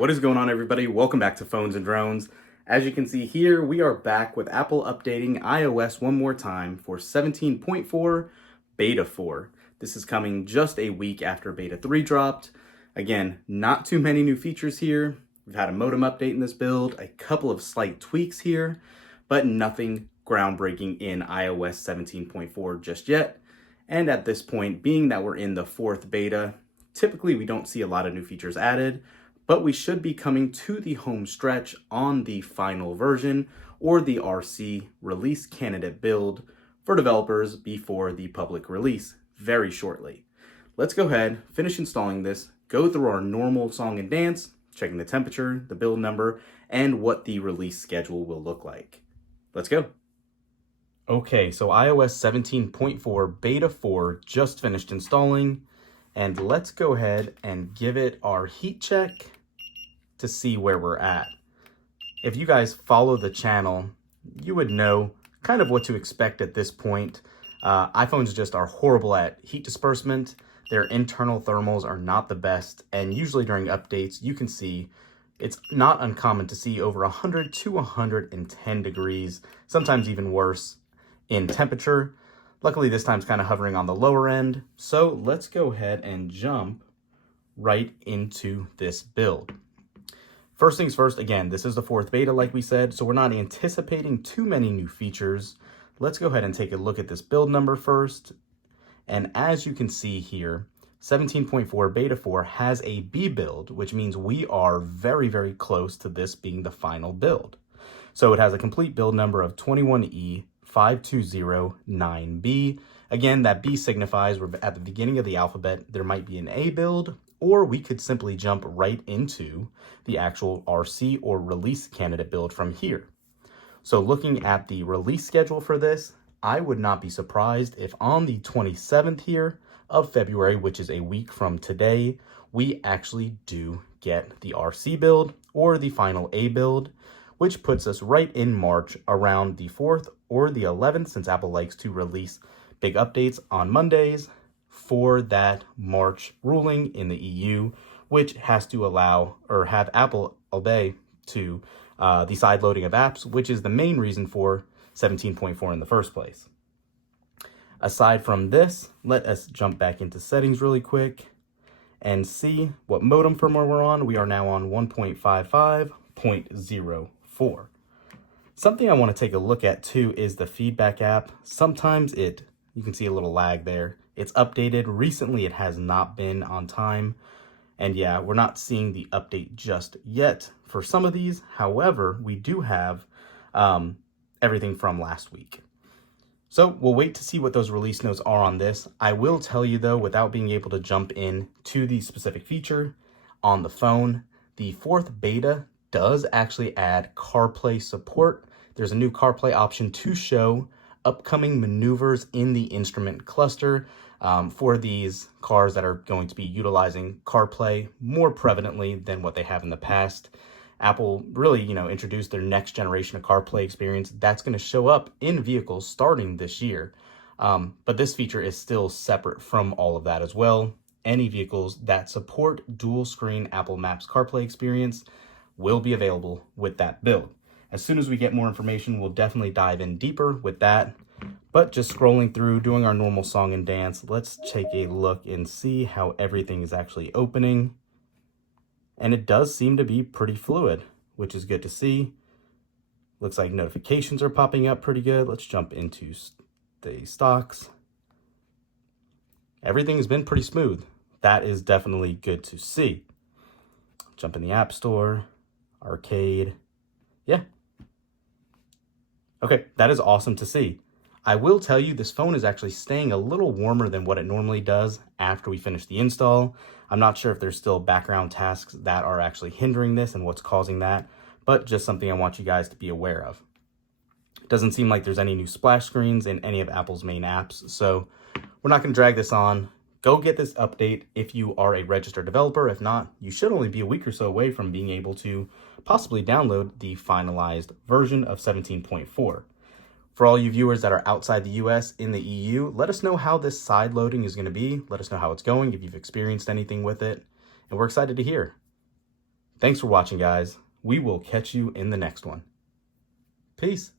What is going on, everybody? Welcome back to Phones and Drones. As you can see here, we are back with Apple updating iOS one more time for 17.4 Beta 4. This is coming just a week after Beta 3 dropped. Again, not too many new features here. We've had a modem update in this build, a couple of slight tweaks here, but nothing groundbreaking in iOS 17.4 just yet. And at this point, being that we're in the fourth beta, typically we don't see a lot of new features added, but we should be coming to the home stretch on the final version or the RC release candidate build for developers before the public release very shortly. Let's go ahead, finish installing this, go through our normal song and dance, checking the temperature, the build number, and what the release schedule will look like. Let's go. Okay, so iOS 17.4 Beta 4 just finished installing, and let's go ahead and give it our heat check to see where we're at. If you guys follow the channel, you would know kind of what to expect at this point. iPhones just are horrible at heat disbursement. Their internal thermals are not the best, and usually during updates, you can see it's not uncommon to see over 100 to 110 degrees, sometimes even worse in temperature. Luckily, this time's kind of hovering on the lower end. So let's go ahead and jump right into this build. First things first, again, this is the fourth beta, like we said, so we're not anticipating too many new features. Let's go ahead and take a look at this build number first. And as you can see here, 17.4 Beta 4 has a B build, which means we are very, very close to this being the final build. So it has a complete build number of 21E5209B. Again, that B signifies we're at the beginning of the alphabet. There might be an A build, or we could simply jump right into the actual RC or release candidate build from here. So looking at the release schedule for this, I would not be surprised if on the 27th here of February, which is a week from today, we actually do get the RC build or the final A build, which puts us right in March around the 4th or the 11th, since Apple likes to release big updates on Mondays for that March ruling in the EU, which has to allow or have Apple obey to the side loading of apps, which is the main reason for 17.4 in the first place. Aside from this, let us jump back into settings really quick and see what modem firmware we're on. We are now on 1.55.04. Something I want to take a look at too is the feedback app. Sometimes you can see a little lag there. It's updated. Recently, it has not been on time. And yeah, we're not seeing the update just yet for some of these. However, we do have everything from last week. So we'll wait to see what those release notes are on this. I will tell you though, without being able to jump in to the specific feature on the phone, the fourth beta does actually add CarPlay support. There's a new CarPlay option to show upcoming maneuvers in the instrument cluster for these cars that are going to be utilizing CarPlay more prevalently than what they have in the past. Apple really, introduced their next generation of CarPlay experience. That's going to show up in vehicles starting this year. But this feature is still separate from all of that as well. Any vehicles that support dual screen Apple Maps CarPlay experience will be available with that build. As soon as we get more information, we'll definitely dive in deeper with that. But just scrolling through, doing our normal song and dance, let's take a look and see how everything is actually opening. And it does seem to be pretty fluid, which is good to see. Looks like notifications are popping up pretty good. Let's jump into the stocks. Everything's been pretty smooth. That is definitely good to see. Jump in the App Store, Arcade. Yeah. Okay, that is awesome to see. I will tell you this phone is actually staying a little warmer than what it normally does after we finish the install. I'm not sure if there's still background tasks that are actually hindering this and what's causing that, but just something I want you guys to be aware of. It doesn't seem like there's any new splash screens in any of Apple's main apps, so we're not going to drag this on. Go get this update if you are a registered developer. If not, you should only be a week or so away from being able to possibly download the finalized version of 17.4. For all you viewers that are outside the US in the EU, let us know how this side loading is going to be. Let us know how it's going, if you've experienced anything with it, and we're excited to hear. Thanks for watching, guys. We will catch you in the next one. Peace.